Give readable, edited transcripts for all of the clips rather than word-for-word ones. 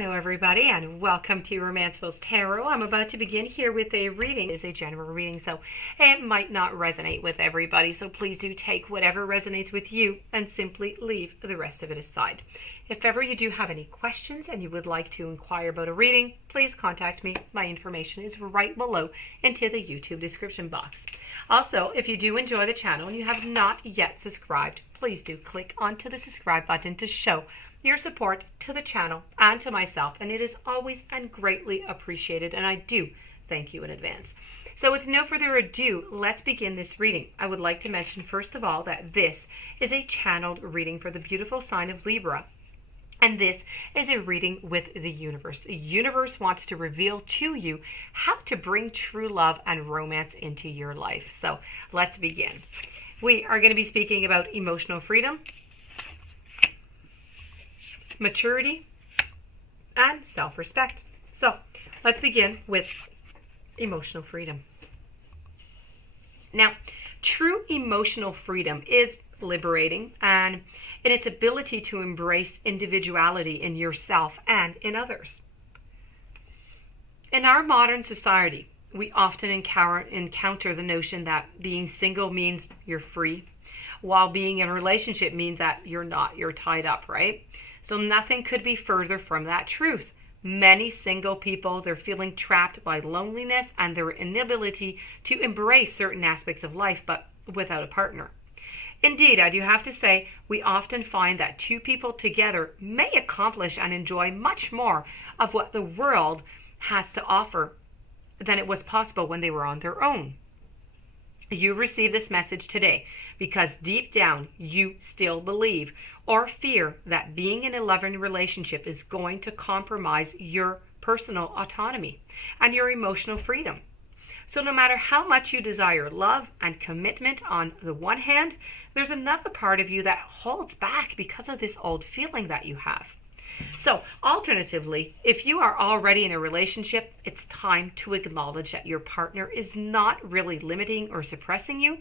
Hello everybody and welcome to Romancefull's Tarot. I'm about to begin here with a reading. It's a general reading, so it might not resonate with everybody, so please do take whatever resonates with you and simply leave the rest of it aside. If ever you do have any questions and you would like to inquire about a reading, please contact me. My information is right below into the YouTube description box. Also, if you do enjoy the channel and you have not yet subscribed, please do click onto the subscribe button to show your support to the channel and to myself, and it is always and greatly appreciated, and I do thank you in advance. So with no further ado, let's begin this reading. I would like to mention first of all that this is a channeled reading for the beautiful sign of Libra, and this is a reading with the universe. The universe wants to reveal to you how to bring true love and romance into your life. So let's begin. We are going to be speaking about emotional freedom, maturity, and self-respect. So let's begin with emotional freedom. Now, true emotional freedom is liberating and in its ability to embrace individuality in yourself and in others. In our modern society, we often encounter the notion that being single means you're free, while being in a relationship means that you're not, you're tied up, right? So nothing could be further from that truth. Many single people, they're feeling trapped by loneliness and their inability to embrace certain aspects of life, but without a partner. Indeed, I do have to say, we often find that two people together may accomplish and enjoy much more of what the world has to offer than it was possible when they were on their own. You receive this message today because deep down you still believe or fear that being in a loving relationship is going to compromise your personal autonomy and your emotional freedom. So no matter how much you desire love and commitment on the one hand, there's another part of you that holds back because of this old feeling that you have. So alternatively, if you are already in a relationship, it's time to acknowledge that your partner is not really limiting or suppressing you.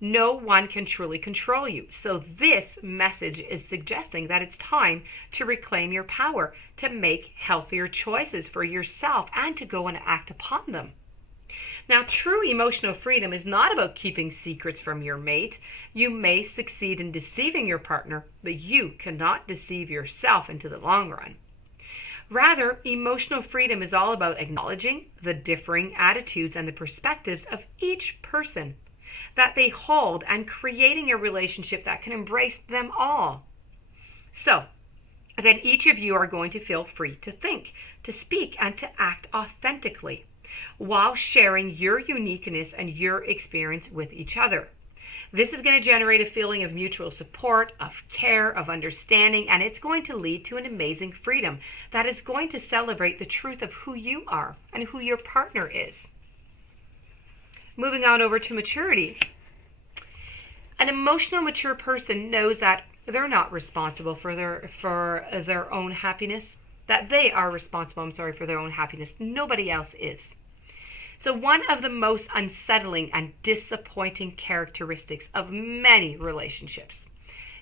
No one can truly control you. So this message is suggesting that it's time to reclaim your power, to make healthier choices for yourself and to go and act upon them. Now, true emotional freedom is not about keeping secrets from your mate. You may succeed in deceiving your partner, but you cannot deceive yourself into the long run. Rather, emotional freedom is all about acknowledging the differing attitudes and the perspectives of each person that they hold and creating a relationship that can embrace them all. So, then each of you are going to feel free to think, to speak, and to act authentically, while sharing your uniqueness and your experience with each other. This is going to generate a feeling of mutual support, of care, of understanding, and it's going to lead to an amazing freedom that is going to celebrate the truth of who you are and who your partner is. Moving on over to maturity. An emotional mature person knows that they're not responsible for their own happiness, that they are responsible, for their own happiness. Nobody else is. So one of the most unsettling and disappointing characteristics of many relationships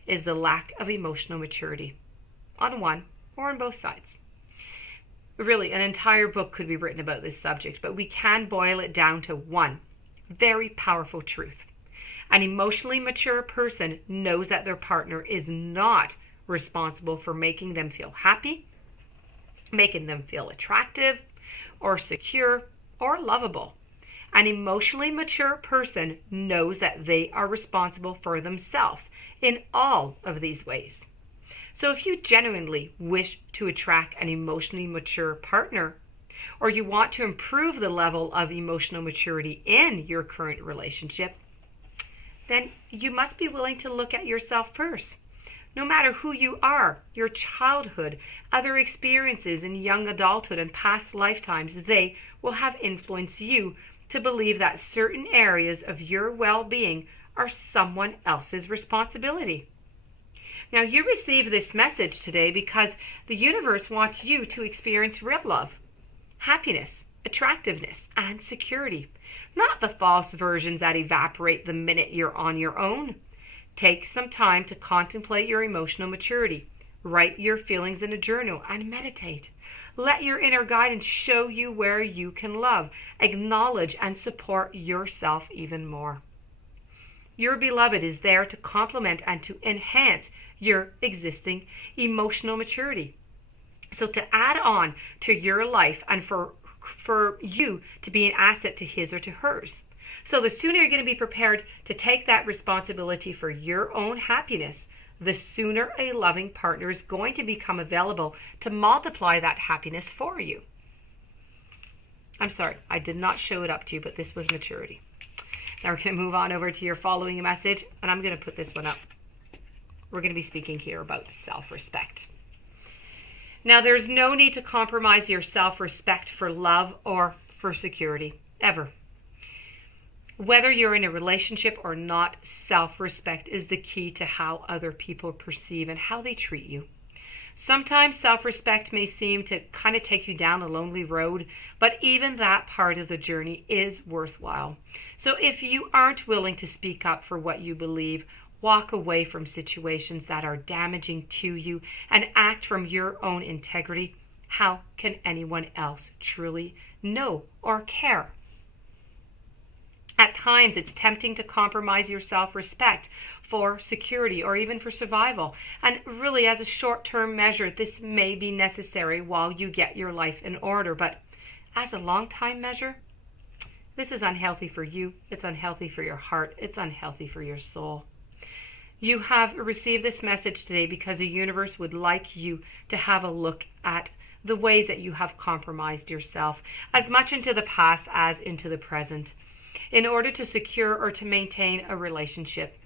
is the lack of emotional maturity on one or on both sides. Really, an entire book could be written about this subject, but we can boil it down to one very powerful truth. An emotionally mature person knows that their partner is not responsible for making them feel happy, making them feel attractive or secure or lovable. An emotionally mature person knows that they are responsible for themselves in all of these ways. So if you genuinely wish to attract an emotionally mature partner, or you want to improve the level of emotional maturity in your current relationship, then you must be willing to look at yourself first. No matter who you are, your childhood, other experiences in young adulthood and past lifetimes, they will have influenced you to believe that certain areas of your well-being are someone else's responsibility. Now, you receive this message today because the universe wants you to experience real love, happiness, attractiveness, and security, not the false versions that evaporate the minute you're on your own. Take some time to contemplate your emotional maturity. Write your feelings in a journal and meditate. Let your inner guidance show you where you can love, acknowledge, and support yourself even more. Your beloved is there to complement and to enhance your existing emotional maturity. So to add on to your life and for you to be an asset to his or to hers. So the sooner you're going to be prepared to take that responsibility for your own happiness, the sooner a loving partner is going to become available to multiply that happiness for you. I'm sorry, I did not show it up to you, but this was maturity. Now we're going to move on over to your following message, and I'm going to put this one up. We're going to be speaking here about self-respect. Now, there's no need to compromise your self-respect for love or for security, ever. Whether you're in a relationship or not, self-respect is the key to how other people perceive and how they treat you. Sometimes self-respect may seem to kind of take you down a lonely road, but even that part of the journey is worthwhile. So if you aren't willing to speak up for what you believe, walk away from situations that are damaging to you and act from your own integrity, how can anyone else truly know or care? At times, it's tempting to compromise your self-respect for security or even for survival. And really, as a short-term measure, this may be necessary while you get your life in order. But as a long-time measure, this is unhealthy for you. It's unhealthy for your heart. It's unhealthy for your soul. You have received this message today because the universe would like you to have a look at the ways that you have compromised yourself, as much into the past as into the present, in order to secure or to maintain a relationship.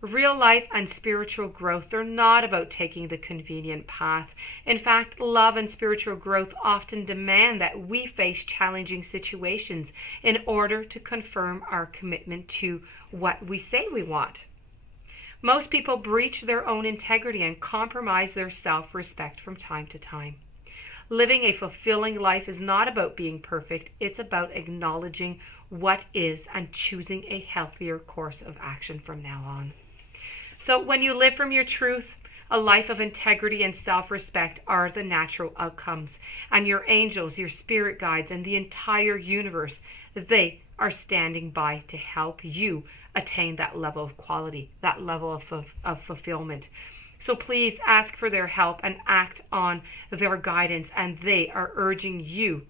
Real life and spiritual growth are not about taking the convenient path. In fact, love and spiritual growth often demand that we face challenging situations in order to confirm our commitment to what we say we want. Most people breach their own integrity and compromise their self-respect from time to time. Living a fulfilling life is not about being perfect. It's about acknowledging what is and choosing a healthier course of action from now on. So when you live from your truth, a life of integrity and self-respect are the natural outcomes. And your angels, your spirit guides, and the entire universe, they are standing by to help you attain that level of quality, that level of fulfillment. So please ask for their help and act on their guidance. And they are urging you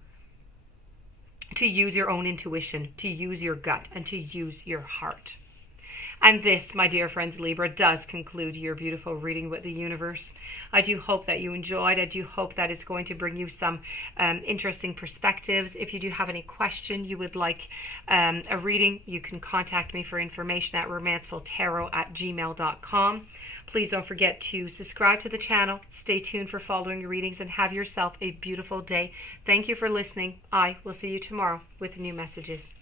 to use your own intuition, to use your gut, and to use your heart. And this, my dear friends, Libra, does conclude your beautiful reading with the universe. I do hope that you enjoyed. I do hope that it's going to bring you some interesting perspectives. If you do have any question you would like a reading, you can contact me for information at romancefulltarot@gmail.com. Please don't forget to subscribe to the channel. Stay tuned for following readings and have yourself a beautiful day. Thank you for listening. I will see you tomorrow with new messages.